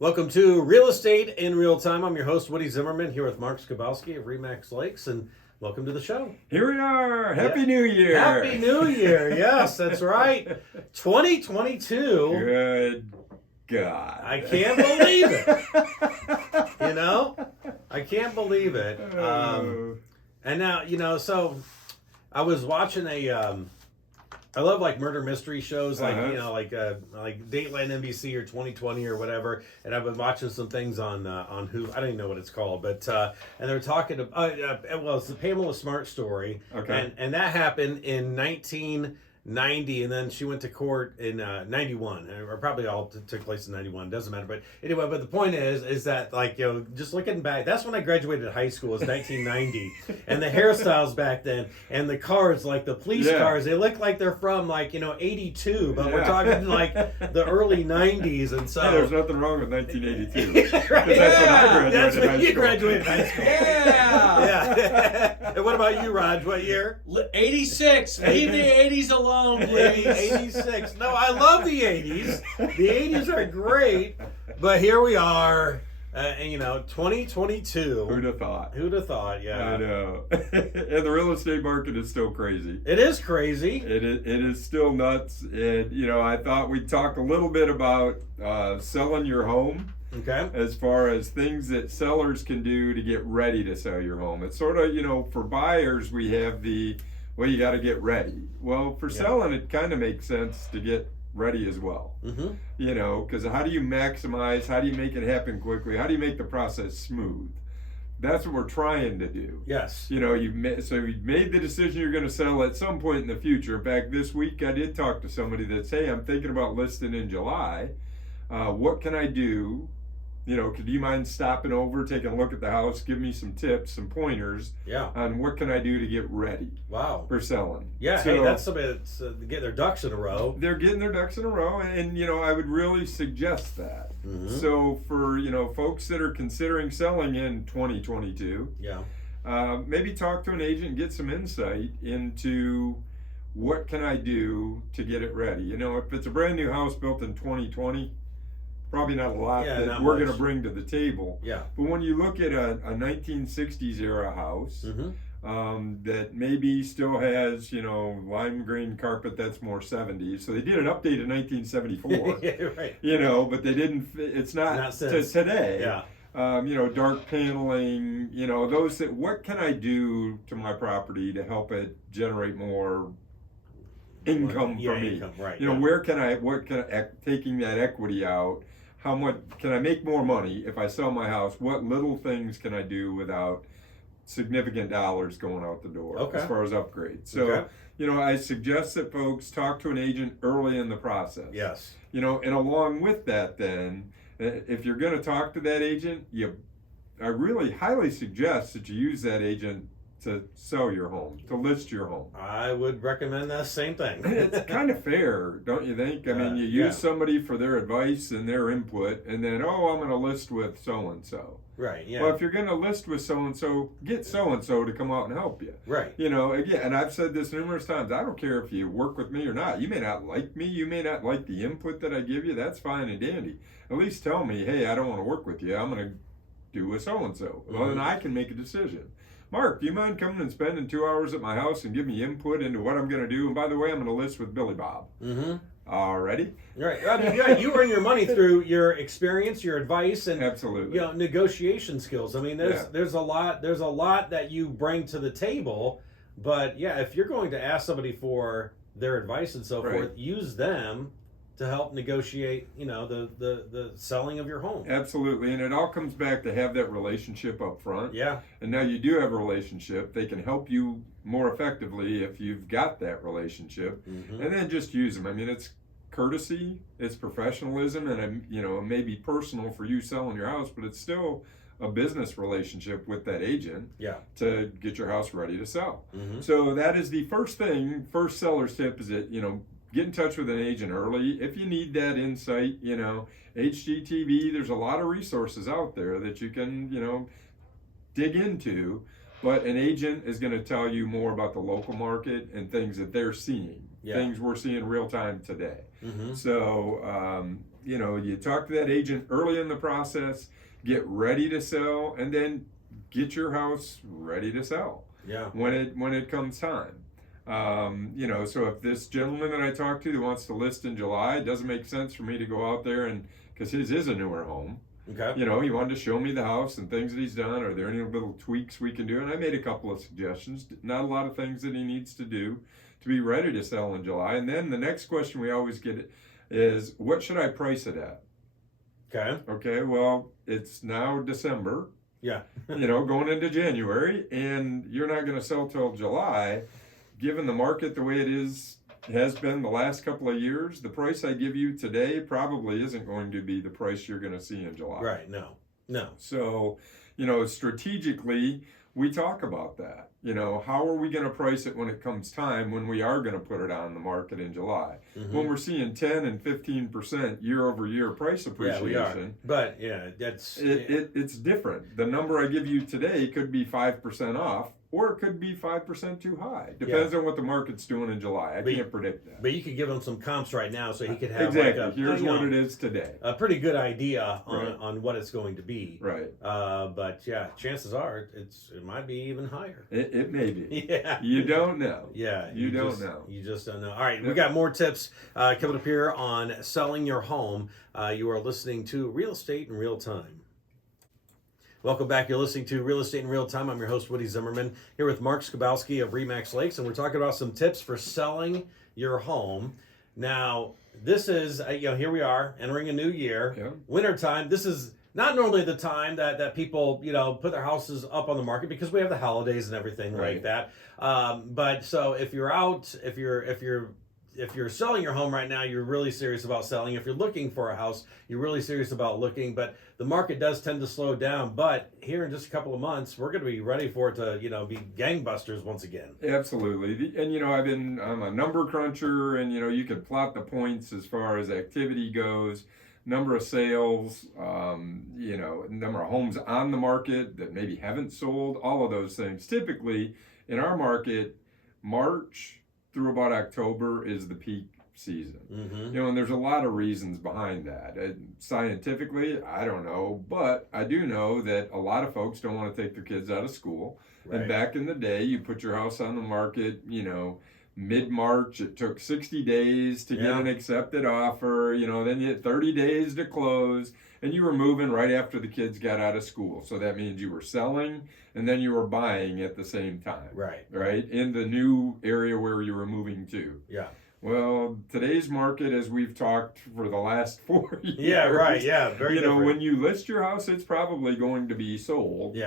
Welcome to Real Estate in Real Time. I'm your host, Woody Zimmerman, here with Mark Skabowski of Remax Lakes, and welcome to the show. Here we are. Happy New Year. Happy New Year. Yes, that's right. 2022. Good God. I can't believe it. You know? I can't believe it. And now, so I was watching I love like murder mystery shows, like like Dateline NBC or 2020 or whatever. And I've been watching some things on who I don't even know what it's called, but and they're talking about it's the Pamela Smart story, and that happened in 1990, and then she went to court in 91, or probably all took place in 91. Doesn't matter, but anyway. But the point is that just looking back, that's when I graduated high school. Was 1990, and the hairstyles back then, and the cars, like the police cars, they look like they're from 82, but we're talking like the early 90s, and so there's nothing wrong with 1982. Right. That's when you graduated high school. Yeah. And what about you, Raj? What year? 86. Leave the 80s alone, please. 86. No, I love the 80s. The 80s are great, but here we are, 2022. Who'd have thought? Who'd have thought? Yeah, I know. And the real estate market is still crazy. It is crazy. It is still nuts. And I thought we'd talk a little bit about selling your home. Okay. As far as things that sellers can do to get ready to sell your home. It's sort of, for buyers, we have you got to get ready. Well, for selling, it kind of makes sense to get ready as well. Mm-hmm. Because how do you maximize? How do you make it happen quickly? How do you make the process smooth? That's what we're trying to do. Yes. You've made the decision you're going to sell at some point in the future. In fact, this week I did talk to somebody that said, hey, I'm thinking about listing in July. What can I do? Could you mind stopping over, taking a look at the house, give me some tips, some pointers on what can I do to get ready for selling? Yeah, so, hey, that's somebody that's getting their ducks in a row. They're getting their ducks in a row, and I would really suggest that. Mm-hmm. So for, folks that are considering selling in 2022, maybe talk to an agent and get some insight into what can I do to get it ready. If it's a brand new house built in 2020, probably not a lot that we're going to bring to the table. Yeah. But when you look at a 1960s era house that maybe still has, lime green carpet that's more 70s. So they did an update in 1974. Yeah, right. But they didn't, it's not since today. Yeah. Dark paneling, what can I do to my property to help it generate more income for me? Right. Taking that equity out, how much can I make more money if I sell my house? What little things can I do without significant dollars going out the door as far as upgrades? So, I suggest that folks talk to an agent early in the process. Yes. And along with that, then, if you're going to talk to that agent, I really highly suggest that you use that agent to sell your home, to list your home. I would recommend that same thing. It's kind of fair, don't you think? I mean, you use somebody for their advice and their input, and then, I'm going to list with so-and-so. Right, yeah. Well, if you're going to list with so-and-so, get so-and-so to come out and help you. Right. Again, and I've said this numerous times, I don't care if you work with me or not. You may not like me. You may not like the input that I give you. That's fine and dandy. At least tell me, hey, I don't want to work with you. I'm going to do with so-and-so. Well, then I can make a decision. Mark, do you mind coming and spending 2 hours at my house and give me input into what I'm going to do? And by the way, I'm going to list with Billy Bob. Mm-hmm. Alrighty? Right. I mean, you earn your money through your experience, your advice, and absolutely, negotiation skills. I mean, there's a lot that you bring to the table. But if you're going to ask somebody for their advice and so forth, use them to help negotiate, the selling of your home. Absolutely, and it all comes back to have that relationship up front. Yeah. And now you do have a relationship. They can help you more effectively if you've got that relationship, and then just use them. I mean, it's courtesy, it's professionalism, and it may be personal for you selling your house, but it's still a business relationship with that agent to get your house ready to sell. So that is the first seller's tip is that, get in touch with an agent early. If you need that insight, HGTV, there's a lot of resources out there that you can, dig into, but an agent is going to tell you more about the local market and things that they're seeing, things we're seeing real time today. So, you talk to that agent early in the process, get ready to sell, and then get your house ready to sell. Yeah. When it comes time. So if this gentleman that I talked to that wants to list in July, it doesn't make sense for me to go out there because his is a newer home. Okay. He wanted to show me the house and things that he's done. Are there any little tweaks we can do? And I made a couple of suggestions. Not a lot of things that he needs to do to be ready to sell in July. And then the next question we always get is, what should I price it at? Okay. Okay, well, it's now December. Yeah. Going into January, and you're not going to sell till July. Given the market the way it has been the last couple of years, the price I give you today probably isn't going to be the price you're going to see in July. Right. No. So, strategically, we talk about that. How are we going to price it when it comes time when we are going to put it on the market in July? Mm-hmm. When we're seeing 10 and 15% year-over-year price appreciation. Yeah, we are. But It's different. The number I give you today could be 5% off, or it could be 5% too high. Depends on what the market's doing in July. I can't predict that. But you could give him some comps right now, so he could have exactly. Here's what it is today. A pretty good idea on what it's going to be. Right. But yeah, chances are it might be even higher. It may be. Yeah. You don't know. Yeah. You don't know. You just don't know. All right, we got more tips coming up here on selling your home. You are listening to Real Estate in Real Time. Welcome back. You're listening to Real Estate in Real Time. I'm your host, Woody Zimmerman, here with Mark Skabowski of RE/MAX Lakes, and we're talking about some tips for selling your home. Now, this is, here we are, entering a new year, wintertime. This is not normally the time that people, put their houses up on the market because we have the holidays and everything like that. But so if you're out, if you're selling your home right now, you're really serious about selling. If you're looking for a house, you're really serious about looking. But the market does tend to slow down. But here in just a couple of months, we're going to be ready for it to, be gangbusters once again. Absolutely. And, I'm a number cruncher, and, you can plot the points as far as activity goes, number of sales, number of homes on the market that maybe haven't sold, all of those things. Typically, in our market, March through about October is the peak season. Mm-hmm. And there's a lot of reasons behind that. Scientifically, I don't know, but I do know that a lot of folks don't want to take their kids out of school. Right. And back in the day, you put your house on the market, mid-March. It took 60 days to get an accepted offer, then you had 30 days to close, and you were moving right after the kids got out of school. So that means you were selling and then you were buying at the same time. Right? In the new area where you were moving to. Yeah. Well, today's market, as we've talked for the last 4 years. Yeah, right. Yeah, very different. When you list your house, it's probably going to be sold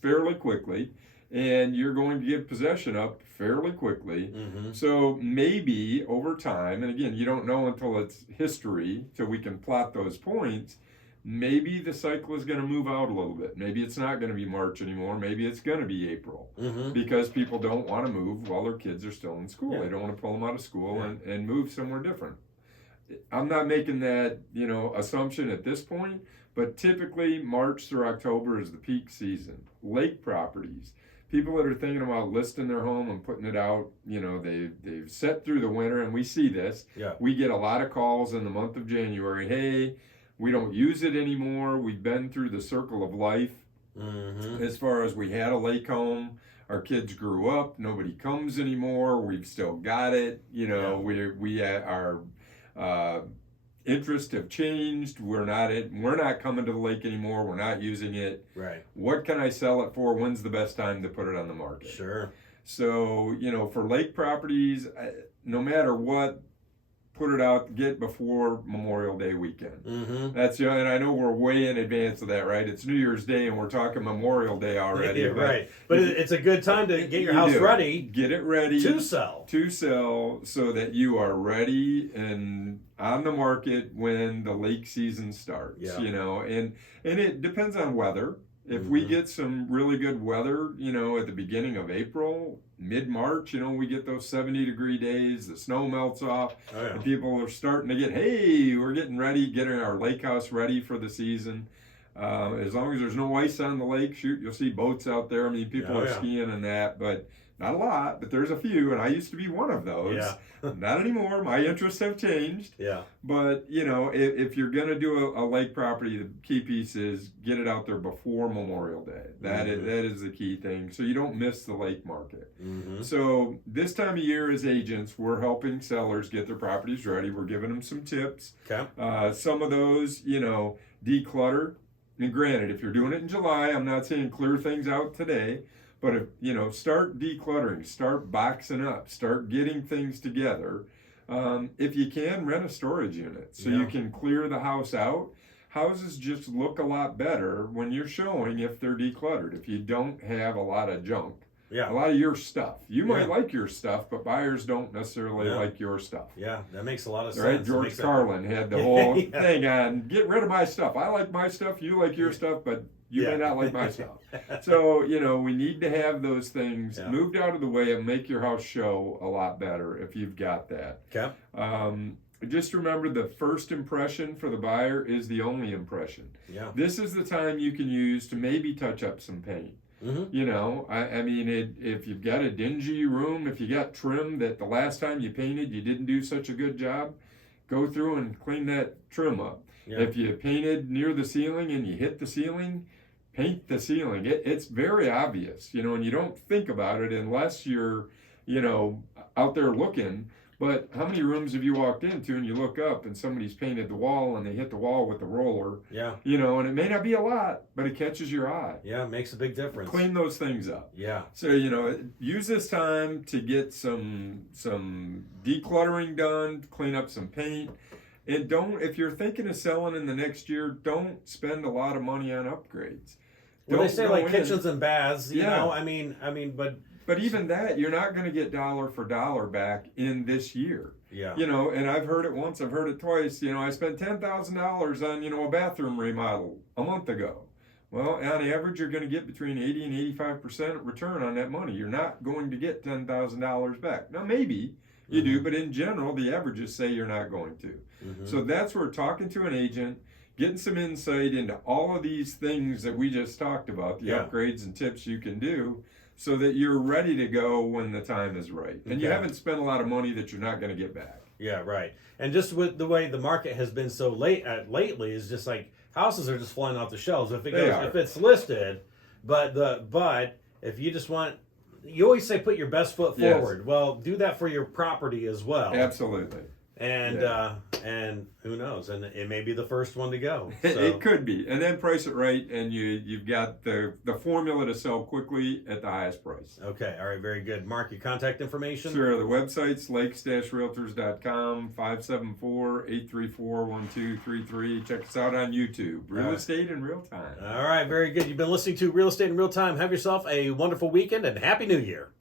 fairly quickly, and you're going to give possession up fairly quickly. Mm-hmm. So maybe over time, and again, you don't know until it's history, till we can plot those points, maybe the cycle is going to move out a little bit. Maybe it's not going to be March anymore. Maybe it's going to be April, because people don't want to move while their kids are still in school. Yeah. They don't want to pull them out of school and move somewhere different. I'm not making that, assumption at this point, but typically March through October is the peak season. Lake properties, people that are thinking about listing their home and putting it out, they've set through the winter, and we see this. Yeah. We get a lot of calls in the month of January. Hey, we don't use it anymore. We've been through the circle of life. Mm-hmm. As far as we had a lake home, our kids grew up, nobody comes anymore. We've still got it. Our interests have changed. We're not coming to the lake anymore. We're not using it. Right. What can I sell it for? When's the best time to put it on the market? Sure. So, for lake properties, no matter what, put it out, get before Memorial Day weekend. Mm-hmm. That's and I know we're way in advance of that, right? It's New Year's Day, and we're talking Memorial Day already. Yeah, right. But it's a good time to get your house ready. Get it ready to sell. So that you are ready and on the market when the lake season starts. Yeah. And it depends on weather. If we get some really good weather, at the beginning of April, mid-March, we get those 70-degree days, the snow melts off, and people are starting to we're getting ready, getting our lake house ready for the season. As long as there's no ice on the lake, you'll see boats out there. I mean, people are skiing and that, but Not a lot, but there's a few, and I used to be one of those. Yeah. Not anymore. My interests have changed. Yeah. But, you know, if you're going to do a lake property, the key piece is get it out there before Memorial Day. That is the key thing, so you don't miss the lake market. Mm-hmm. So this time of year as agents, we're helping sellers get their properties ready. We're giving them some tips. Okay. Some of those, you know, declutter. And granted, if you're doing it in July, I'm not saying clear things out today. But if, you know, start decluttering, start boxing up, start getting things together. If you can, rent a storage unit so you can clear the house out. Houses just look a lot better when you're showing if they're decluttered. If you don't have a lot of junk, a lot of your stuff. You might like your stuff, but buyers don't necessarily like your stuff. Yeah, that makes a lot of Right? sense. George Carlin had the whole thing on get rid of my stuff. I like my stuff, you like your stuff, but you may not like my stuff. So, you know, we need to have those things moved out of the way and make your house show a lot better if you've got that. Okay. Just remember the first impression for the buyer is the only impression. Yeah. This is the time you can use to maybe touch up some paint. Mm-hmm. You know, I mean, if you've got a dingy room, if you got trim that the last time you painted you didn't do such a good job, go through and clean that trim up. Yeah. If you painted near the ceiling and you hit the ceiling, paint the ceiling. It's very obvious, you know, and you don't think about it unless you're, you know, out there looking. But how many rooms have you walked into and you look up and somebody's painted the wall and they hit the wall with the roller? Yeah. You know, and it may not be a lot, but it catches your eye. Yeah, it makes a big difference. Clean those things up. Yeah. So, you know, use this time to get some decluttering done, clean up some paint. And don't, if you're thinking of selling in the next year, don't spend a lot of money on upgrades. Well, they say Don't like go in- kitchens and baths, you know, I mean, But even that, you're not going to get dollar for dollar back in this year. yeah. You know, and I've heard it once, I've heard it twice. You know, I spent $10,000 on, you know, a bathroom remodel a month ago. Well, on average, you're going to get between 80 and 85% return on that money. You're not going to get $10,000 back. Now, maybe you do, but in general, the averages say you're not going to. Mm-hmm. So that's where talking to an agent, getting some insight into all of these things that we just talked about, the upgrades and tips you can do, so that you're ready to go when the time is right. And you haven't spent a lot of money that you're not going to get back. Yeah, right. And just with the way the market has been so lately, is just like houses are just flying off the shelves. If it's listed, but if you just want, you always say put your best foot forward. Well, do that for your property as well. Absolutely. And who knows? And it may be the first one to go. So. It could be, and then price it right, and you've got the formula to sell quickly at the highest price. Okay, all right, very good. Mark, your contact information? Sure, the website's lakes-realtors.com, 574-834-1233. Check us out on YouTube. Real Estate in Real Time. All right, very good. You've been listening to Real Estate in Real Time. Have yourself a wonderful weekend and Happy New Year.